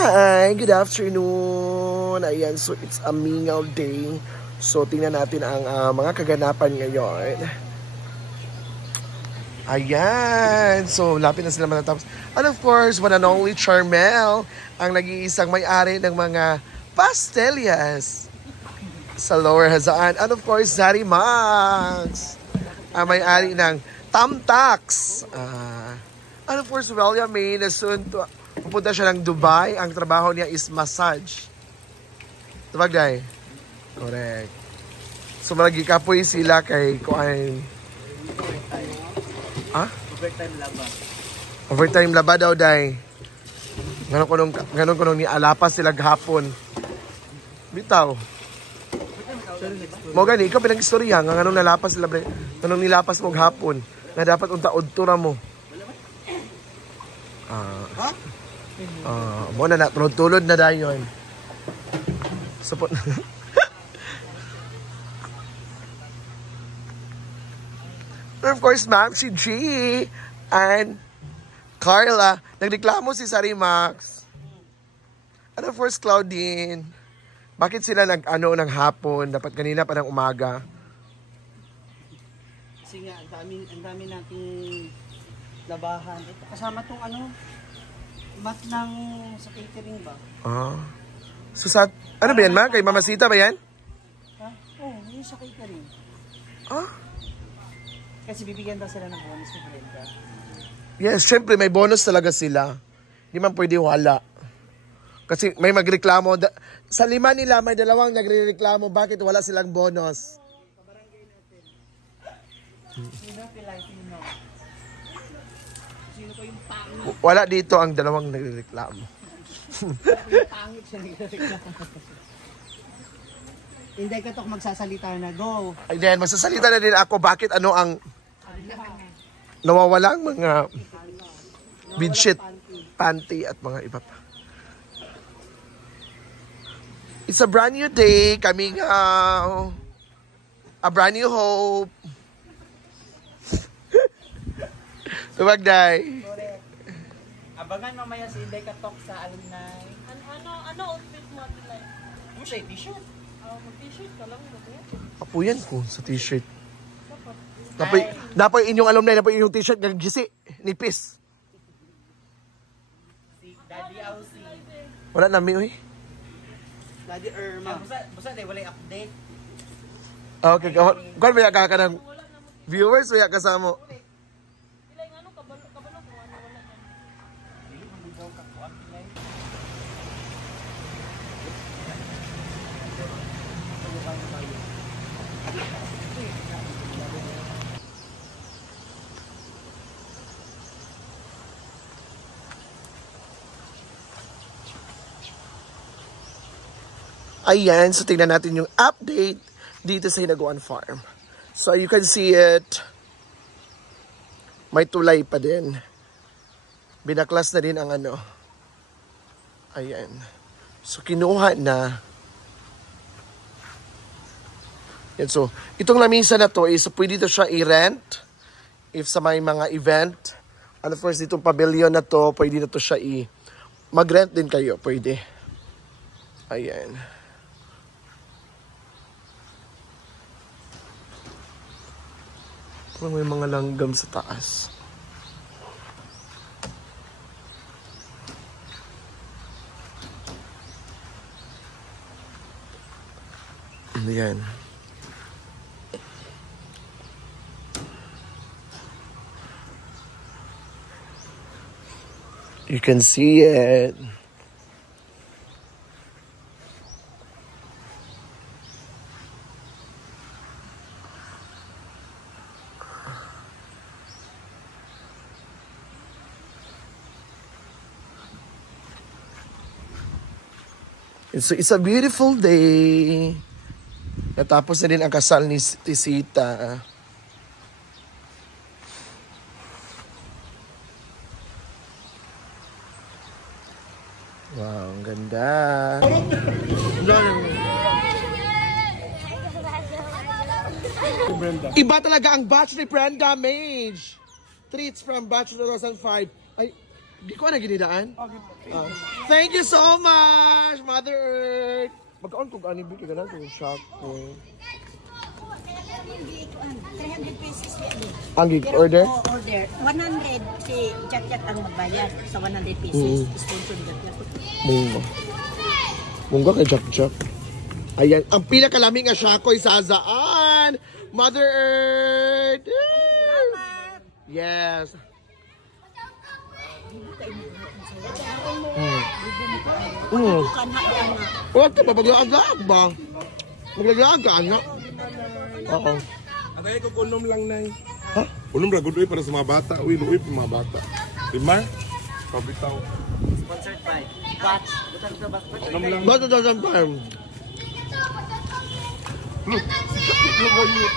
Hi! Good afternoon! Ayan, so it's a mingle day. So tingnan natin ang mga kaganapan ngayon. Ayan! So lapit na sila matatapos. And of course, one and only Charmel, ang nag-iisang may-ari ng mga pastelias sa Lower Hazaan. And of course, Zari Max, ang may-ari ng Tamtax. And of course, William May, na soon to pupunta siya ng Dubai. Ang trabaho niya is massage. Sabagay? Correct. So malagi kapoy sila kay kuan. Overtime laba. Overtime laba daw day. Ganon ko nung ni alapas sila gahapon. Bitaw. Mo gani ikaw pinang istorya nga nganong nalapas sila bre. Nganong nilapas mo gahapon nga dapat unta udtura mo. Mo na tulod na dayon. Support. And of course, ma'am, si G and Carla, nagreklamo si Zari Max. And of course, Claudine, bakit sila nag-ano ng hapon? Dapat kanina pa ng umaga. Kasi nga, ang dami nating labahan. Ito, kasama tong mat ng sa catering ba? So sa, ano ba yan, ma? Kay Mamasita ba yan? Ha? Oo, yun sa catering. Kasi bibigyan daw sila ng bonus ni Brenda. Yes, syempre may bonus talaga sila. Hindi man pwede wala. Kasi may magreklamo. Sa 5 nila, may 2 nagre-reklamo. Bakit wala silang bonus? Kabarangay natin. Sino pilay? Sino? Sino ko yung pangit? Wala dito ang 2 nagre-reklamo. Yung pangit siya nagre-reklamo. Hindi ka to magsasalita na. Go! And then, magsasalita na din ako. Bakit ano ang nawawalang mga bedsheet, panty at mga iba pa. It's a brand new day, coming out. A brand new hope. Subagday. Abangan mamaya si Inday Katok sa alumni. Ano outfit mo like? Ano siya, t-shirt? Mag-t-shirt ka lang. Apo yan ko sa t-shirt. Dapat inyong alumni, dapat inyong t-shirt ng gisi, nipis. Si Daddy Aussie. Wala namin, uy. Daddy Irma. Basta day, walay update. Okay, kung may ka ng viewers, may kasama. Ilay nga kabalo ko wala yan. Ayan, so tingnan natin yung update dito sa Hinaguan Farm. So you can see it. May tulay pa din. Binaklas na din ang ano. Ayan. So kinuha na. Yan, so itong lamisa na to is pwede to siya i-rent if sa may mga event. And of course, itong pavilion na to, pwede na to siya mag-rent din kayo, pwede. Ayan. May mga langgam sa taas. Ayan. You can see it. So it's a beautiful day. Natapos na din ang kasal ni Tisita. Wow, ang ganda. Iba talaga ang batch ni Brenda Mage. Treats from batch 2005. Ay, Di ko na ginidaan. Thank you so much, Mother Earth. Magkaon kung ani bigay ka na ito. Shock ko. 300 pesos Ang order? order. 100 si Chat-Chat ang magbayad sa 100 pesos. Sponsor ni Chat-Chat. Munggo kay Jack. Ayan, ang pinakalaming nga Shakoy Sazaan. Mother Earth. Yes. What ka ba? Maglaag ba? Maglaag ka, anak? Oo. Ang kaya ko kunom lang, Nay. Ha? Kunom ra, good para sa mga bata. Uy, luoy pa mga bata. Timar? Pabitaw. Sponsored by Batch. Butang sa Batch. Kunom lang. Ba't ito sa time? Look, sikat ko kayo.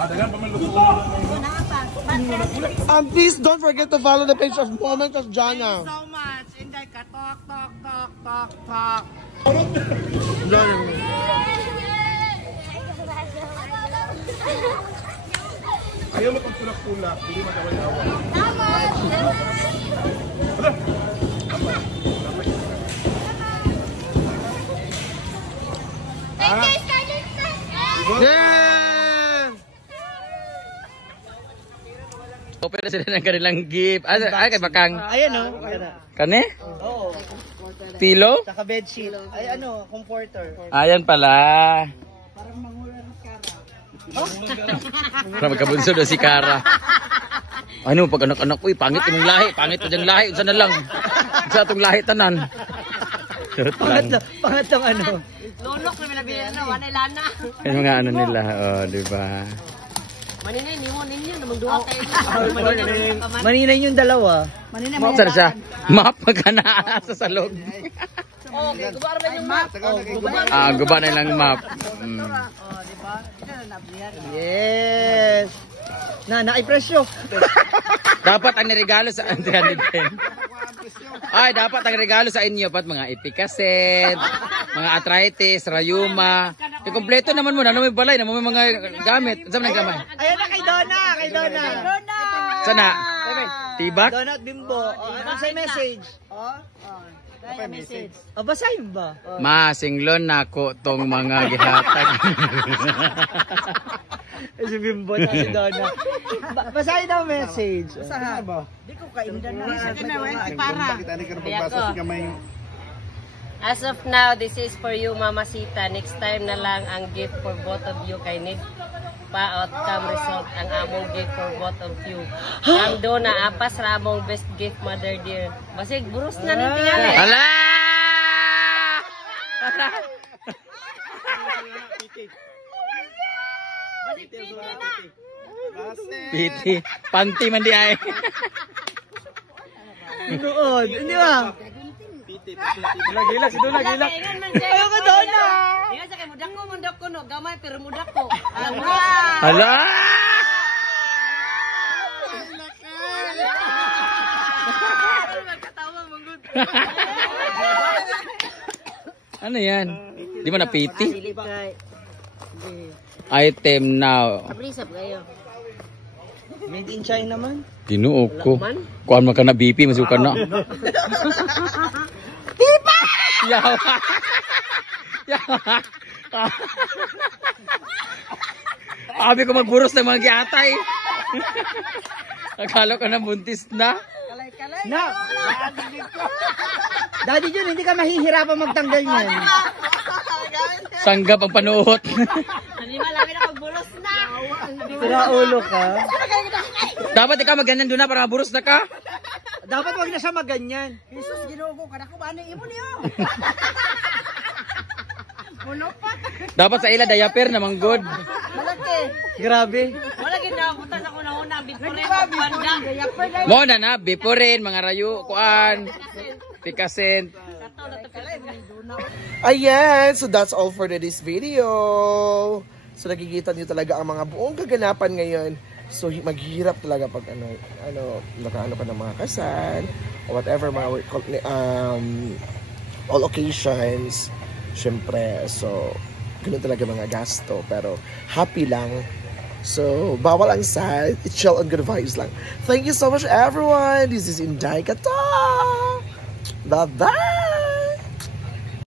Dagan pa man luto. And please don't forget to follow the page of Moment of Jana. So much. Inday ka. Talk. Ayaw mo pagtulak-tulak. Hindi magkawal-awal. Yeah! Open na sila ng kanilang gift. Ay, kay Bakang. Ayan o. Kani? Oo. Pilo? Saka bedsheet. Ay ano, comforter. Ayan pala. Parang mangula ng kara. Para magkabunso na si Kara. Ano, pag anak-anak, uy, pangit yung lahi. Pangit yung lahi. Unsa na lang. Unsa itong lahi tanan. Pangatlong ano. Lulok na minabihan na, wala lana. Yung mga ano nila. Oh, di ba? Maninay, niyo ninyo, namang duha kayo. Maninay yung dalawa. Saan siya? Map magkana sa salog. Oh, gubar ba yung map? Guba na lang map. Yes. Naipresyo. Dapat ang niregalo sa Ay, dapat ang regalo sa inyo pat mga epikaset, mga arthritis, rayuma. Kompleto naman mo na may balay na may mga gamit. Saan man gamay? Ayan na kay Donna, Sana. Tibak? Donut Bimbo. Ano sa message? Message. Basahin ba? Masinglon nako tong mga gihatag. Si Bimbo na si Donna. Basahin daw message. Basahin ba? Di ko kaindan na. Si Para. As of now, this is for you, Mama Sita. Next time na lang ang gift for both of you. Kay need pa outcome result ang among gift for both of you. Ang do na apas ra among best gift, Mother dear. Basig burus na ni tingali. Hala! Basig piti na. Piti. Panty man di ay. Noon, hindi ba? Gila, si Donna, gila. Ayaw ka, Donna! Iya sa kay mudak ko no, gamay pero mudak ko. Hala! Ano yan? Di ba na piti? Item now. Abrisap kayo. Made in China man. Tinuok ko. Kuan man ka na BP, masukan na. Pipa! Yawa! Yawa! Abi ko magburos ng mga giatay. Akala ko na buntis na. Na! Daddy Jun, hindi ka mahihirapan magtanggal niyan. Sanggap ang panuot. Hindi malami na magbulos na. Sira ulo ka. Dapat ikaw magganyan doon na para maburos na ka. Dapat wag na siya maganyan. Jesus, ginugo ka na ko ba? Ano imo niyo? Dapat sa ila diaper naman good. Malaki. Grabe. Wala ginabutan ako na una before banda. Mo na bipurin mga rayo kuan. Pikasen. Ayan, so that's all for today's video. So nakikita niyo talaga ang mga buong kaganapan ngayon. So maghihirap talaga pag nakaano ka ng mga kasal or whatever mga all occasions. Syempre, so ganun talaga mga gasto, pero happy lang So, bawal ang sad. It's chill and good vibes lang. Thank you so much, everyone. This is Inday Kata. Bye-bye!